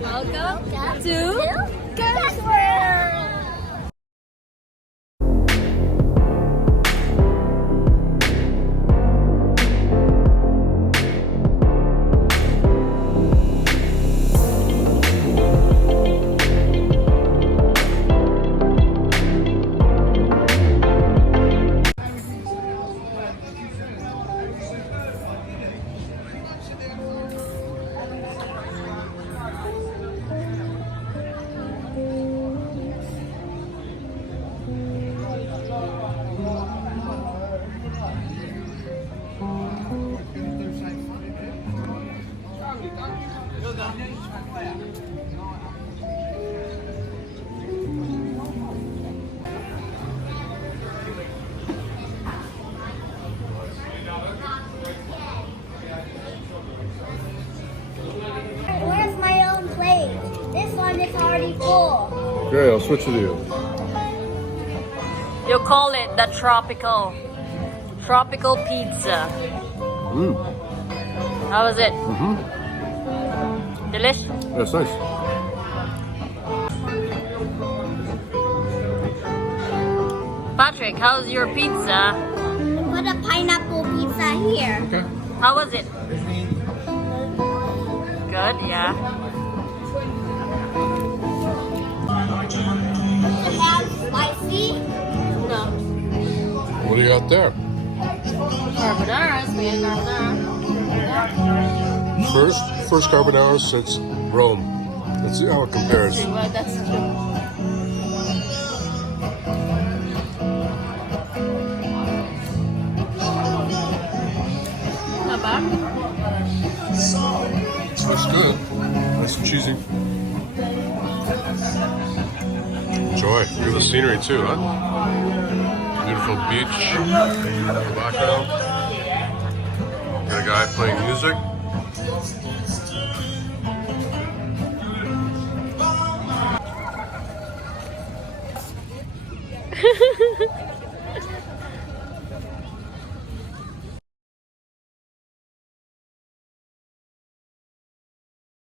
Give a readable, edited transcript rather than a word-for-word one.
Welcome to Girls World! Where's my own plate? This one is already full. Okay, I'll switch with you. You call it the tropical pizza. How was it? Delish? That's nice. Patrick, how's your pizza? Put a pineapple pizza here. Okay. How was it? Good, yeah. Does it have spicy? No. What do you got there? Carbonara, we had carbonara. First carbonara since Rome. Let's see how it compares. Well, that's true. Not bad. That's good. Nice and cheesy. Enjoy. Look at the scenery too, huh? Beautiful beach in the background. Got a guy playing music.